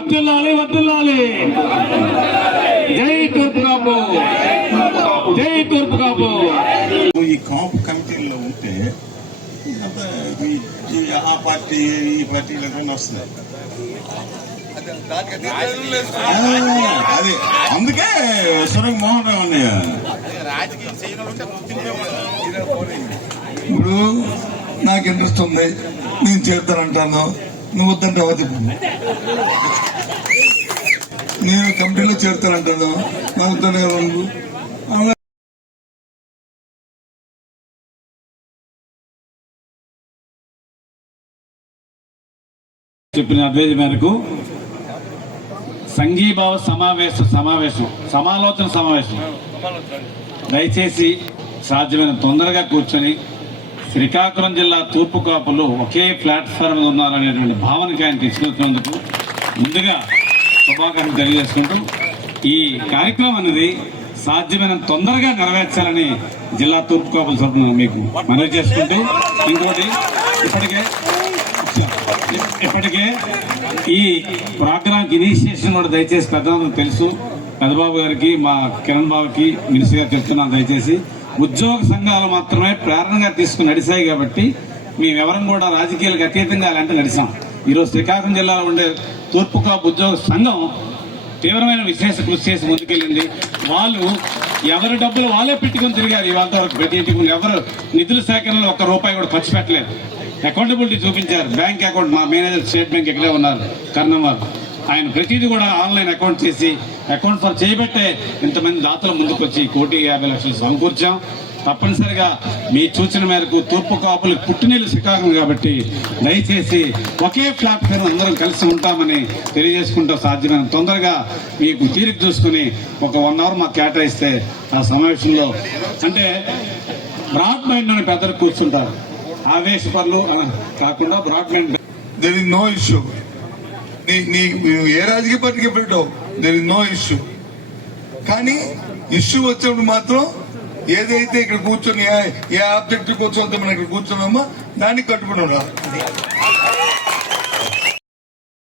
వర్తిల్లాలి వర్తిల్లాలి. జై తూర్పు కాపు జై తూర్పు కాపు ఈ కాపు కమిటీల్లో ఉంటే ఆ పార్టీ ఈ పార్టీ వస్తున్నాయి. అదే అది. అందుకే సురంగ మోహన్ రావు అన్నయ్య. ఇప్పుడు నాకు ఇంట్రెస్ట్ ఉంది? నేను చేస్తానంటాను నువ్వు వద్దంటే అవద్దు నేను కంపెనీలో చేరుతానంటాను నాకు వద్దనే చెప్పిన అడ్వైజ్ మేరకు సంఘీభావ సమావేశ సమావేశం సమాలోచన సమావేశం. దయచేసి సాధ్యమైన తొందరగా కూర్చొని శ్రీకాకుళం జిల్లా తూర్పు కాపులు ఒకే ప్లాట్ఫామ్ ఉన్నారనేటువంటి భావనకి ఆయన తీసుకెళ్తున్నందుకు ముందుగా శుభాకాంక్షలు తెలియజేసుకుంటూ ఈ కార్యక్రమం అనేది సాధ్యమైన తొందరగా నెరవేర్చాలని జిల్లా తూర్పు కాపుల తరఫున మీకు మనవి చేసుకుంటూ ఇంకోటి ఇప్పటికే ఇప్పటికే ఈ ప్రోగ్రామ్ ఇనిషియేషన్ కూడా దయచేసి పెద్దవాళ్ళకి తెలుసు. పెద్దబాబు గారికి మా కిరణ్ బాబుకి మినిస్టర్ గారు చెప్తున్నాను దయచేసి ఉద్యోగ సంఘాలు మాత్రమే ప్రేరణగా తీసుకుని నడిచాయి కాబట్టి మేమెవరం కూడా రాజకీయాలకు అతీతంగా అలాంటి నడిచాం. ఈరోజు శ్రీకాకుళం జిల్లాలో ఉండే తూర్పు కాపు ఉద్యోగ సంఘం తీవ్రమైన విశేష కృషి చేసి ముందుకెళ్ళింది. వాళ్ళు ఎవరి డబ్బులు వాళ్ళే పెట్టుకొని తిరిగారు. ఇవాళ వరకు ప్రతి ఇంటికి ఎవరు నిధుల సేకరణలో ఒక్క రూపాయి కూడా ఖర్చు పెట్టలేదు. అకౌంటబిలిటీ చూపించారు. బ్యాంక్ అకౌంట్ మా మేనేజర్ స్టేట్ బ్యాంక్ ఇక్కడే ఉన్నారు. కర్ణం వారు. ఆయన ప్రతిదీ కూడా ఆన్లైన్ అకౌంట్ చేసి అకౌంట్ ఫర్ చేయబట్టే ఇంతమంది దాతలు ముందుకు వచ్చి కోటి యాభై లక్షలు సమకూర్చాం. తప్పనిసరిగా మీ సూచన మేరకు తూర్పు కాపులు పుట్టినీళ్ళు శ్రీకాకుళం కాబట్టి దయచేసి ఒకే ప్లాట్ఫామ్ అందరం కలిసి ఉంటామని తెలియజేసుకుంటూ సాధ్యమైన తొందరగా మీకు తీరిక చూసుకుని ఒక వన్ అవర్ మాకు కేటాయిస్తే ఆ సమావేశంలో అంటే బ్రాడ్ మైండ్ అని పెద్దలు కూర్చుంటారు. ఆవేశపరులు ఆ, కాకుండా broad mind there is no issue నీ నీ ఏ రాజకీయ పార్టీకి పెట్టావు? దెర్ ఇస్ నో ఇష్యూ కానీ ఇష్యూ వచ్చినప్పుడు మాత్రం ఏదైతే ఇక్కడ కూర్చొని ఏ- ఏ ఆబ్జెక్టివ్ కోసం అయితే మనం ఇక్కడ కూర్చున్నామో దానికి కట్టుకుని ఉండాలి.